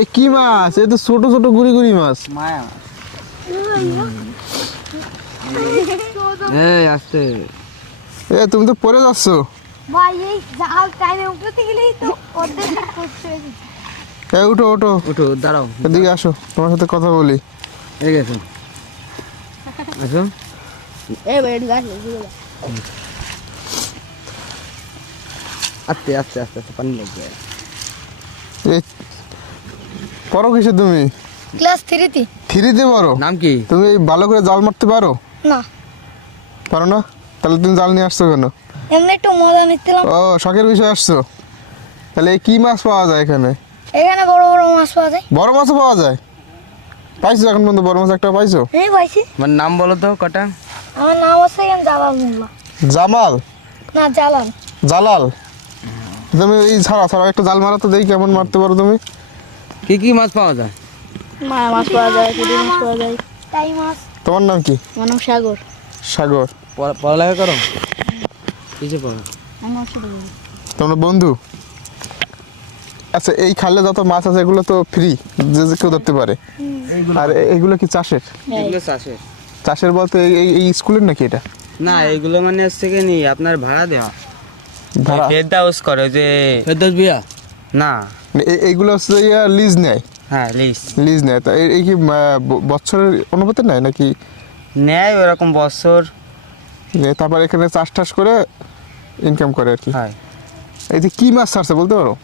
এ কি মাছ? এ তো ছোট ছোট গুড়ি গুড়ি মাছ। মায়া এই আসতে এ তুমি তো পড়ে যাচ্ছ। ভাই এই জাল টাইমে উঠতে গেলেই তো অর্ধেক করতে এ উঠো উঠো, উঠো দাঁড়াও, এদিকে আসো, তোমার সাথে কথা বলি। এই গেছো আসো। এই বেড গাছ আস্তে আস্তে আস্তে আস্তে পানি লাগবে। এ পড়ো কিসে তুমি? ক্লাস 3 তে। 3-তে পড়ো? নাম কি? তুমি ভালো করে জাল মারতে পারো? না, পারো না? তাহলে তুমি জাল নিয়ে আসছো কেন? এমনি একটু মজা নিচ্ছিলাম। ও, শখের বিষয় আসছো। তাহলে এই কি মাছ পাওয়া যায় এখানে? এখানে বড় বড় মাছ পাওয়া যায়। বড় মাছও পাওয়া যায়? পাইছো এখন পর্যন্ত বড় মাছ একটা পাইছো? এই পাইছি। আমার নাম বলো তো কটা? আমার নাম আছে জালাল মোল্লা। জামাল? না, জালাল। জালাল? তুমি এই ছাড়া ছাড়া একটা জাল মারা তো দেখি কেমন মারতে পারো তুমি। কি কি মাছ পাওয়া যায়? মায়া মাছ পাওয়া যায়, পুঁটি মাছ পাওয়া যায়, টাই মাছ। তোমার নাম কি? মানব সাগর। সাগর? পড়ালেখা করো? কিসে পড়ো? আমার সাথে তোমরা বন্ধু? আচ্ছা, এই খালে যত মাছ আছে এগুলো তো ফ্রি, যে যে কেউ ধরতে পারে। আর এগুলো কি চাষের? এগুলো চাষের। চাষের বলতে এই স্কুলের নাকি এটা? না, এগুলো মানে হচ্ছে কি নি আপনার ভাড়া দেওয়া। ভাড়া? ফেরদাউস করে যে ফেরদাউস বিয়া না। এইগুলো হচ্ছে লিজ নেয়? হ্যাঁ, লিজ লিজ নেয়। তা এই কি বছরের অনুপাতে নেয় নাকি? নেয় ওরকম বছর। তারপর এখানে চাষ টাস করে ইনকাম করে আর কি। হয়। এই যে কি মাছ ছাড়ছে বলতে পারো?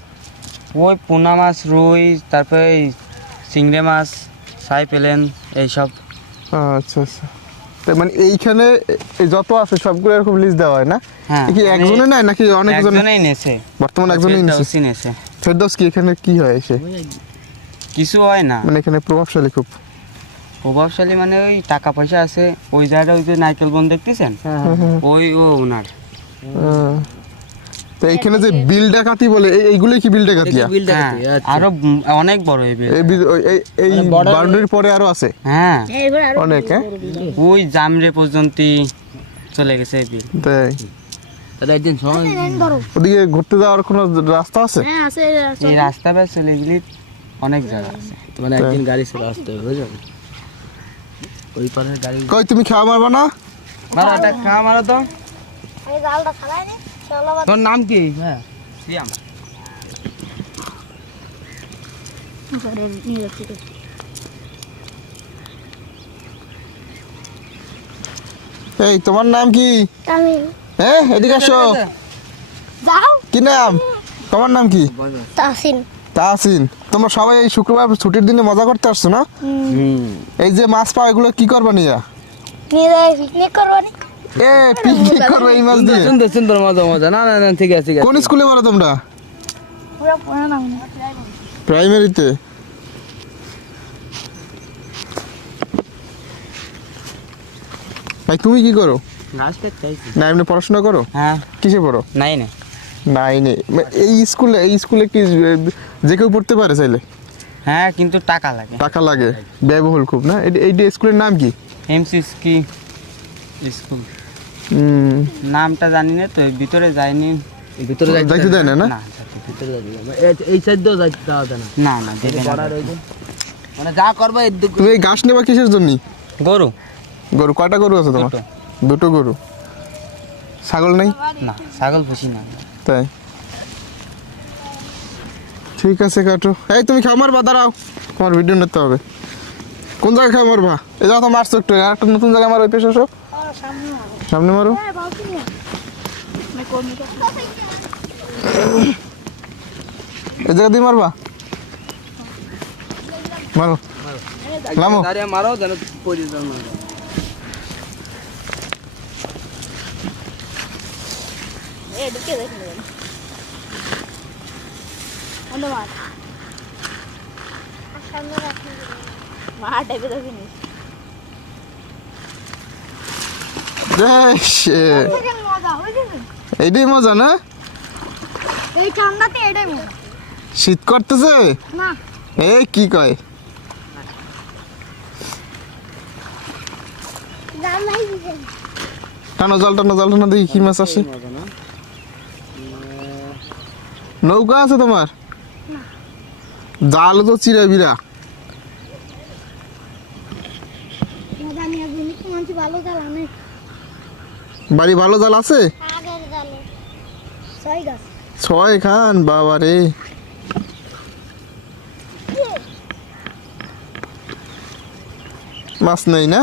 ওই পোনা মাছ, রুই, তারপরে এই চিংড়ি মাছ, সাই পেলেন এইসব। আচ্ছা আচ্ছা। তার মানে এইখানে যত আছে সবগুলো এরকম লিজ দেওয়া হয় না? হ্যাঁ, কি একজনে নেয় নাকি অনেকজনে? একজনেই নেছে, বর্তমানে একজনেই নিচ্ছে। ফেরদাউসই নেছে। ফেরদৌস কি এখানে কি হয় এসে? কিছু হয় না। মানে এখানে প্রভাবশালী খুব? প্রভাবশালী মানে ওই টাকা পয়সা আছে। ওই জায়গাটা ওই যে নারকেল বন দেখতেছেন, ওই ও ওনার। তো এইখানে যে বিল ডাকাতি বলে এইগুলোই কি বিল ডাকাতিয়া? হ্যাঁ, আরো অনেক বড় এই বিল। এই বাউন্ডারির পরে আরো আছে? হ্যাঁ, অনেক। হ্যাঁ, ওই জামরে পর্যন্ত চলে গেছে এই বিল। তাই? একদিন ওদিকে ঘুরতে যাওয়ার কোনো রাস্তা আছে? হ্যাঁ আছে। এই রাস্তা বেশ চলে গেলে অনেক জায়গা আছে। মানে একদিন গাড়ি চলে আসতে হবে, বুঝলো? ওই পারে গাড়ি। কই তুমি খাওয়া মারবা না? মারো, একটা খা মারো তো। এই জালটা ছাড়াই নে। চলো তোর নাম কি? হ্যাঁ, সিয়াম। করে নিয়ে যাচ্ছি। এই তোমার নাম কি? কামিল। হ্যাঁ, এদিকে আসো। যাও। কি নাম তোমার? নাম কি? তাসিন। তাহসিন। তোমরা সবাই এই শুক্রবার ছুটির দিনে মজা করতে আসছো না? এই যে মাছ পাও এগুলো কি করবা নিয়ে? নিয়ে যাই পিকনিক করবো নি। এ পিকনিক করবে এই মাছ দিয়ে? সুন্দর সুন্দর, মজা মজা। না না না, ঠিক আছে ঠিক আছে। কোন স্কুলে পড়ো তোমরা? পুরো পুরো নাম প্রাইমারিতে? ভাই তুমি কি করো? লাস্টে চাইছি। না এমনি পড়াশোনা করো? হ্যাঁ, কিসে পড়ো? নাই না। নাইনে? এই স্কুলে কি যে কেউ পড়তে পারে চাইলে? হ্যাঁ, কিন্তু টাকা লাগে। টাকা লাগে, ব্যয়বহুল খুব না? এই স্কুলের নাম কি? এমসিস কি স্কুল, নামটা জানি না তো, ভিতরে যাইনি। ভিতরে যাইতে দেয় না? না না, ভিতরে এই সাইড দিয়েও যাইতে দেওয়া যায় না। না দেবে না। মানে যা করবে। তুমি এই ঘাস নেবা কিসের জন্য? গরু। গরু কয়টা গরু আছে তোমার? দুটো। দুটো গরু? ছাগল নেই? না, ছাগল পুষি না। তাই? ঠিক আছে কাটো। এই তুমি খাও মারবা, দাঁড়াও, তোমার ভিডিও নিতে হবে। কোন জায়গায় খাও মারবা? এই জায়গা তো মারছো একটু, আর একটা নতুন জায়গায় মারো। ওই পেশে আসো, সামনে মারো। এই জায়গা দিয়ে মারবা, মারো। নামো। মারো যেন পড়ে যাও না। ঢুকে দেখুন ধন্যবাদ। সামনে রাখুন, মা টাইপে দেখিনি। মজা বুঝেছেন? এইটাই মজা না? এই ঠান্ডাতে এটাই মজা। শীত করতেছে? না, এই কি কয়? টানো জল, টানো জল, টানো, দেখি কি মাছ আসে। নৌকা আছে তোমার? জাল তো চিরা বিরা। জানি আজকে নিকু মানছি ভালো জাল আনে বাড়ি ভালো জাল আছে? আগের জালে 6 গাছ 6 খান বাবা রে। মাছ নেই না?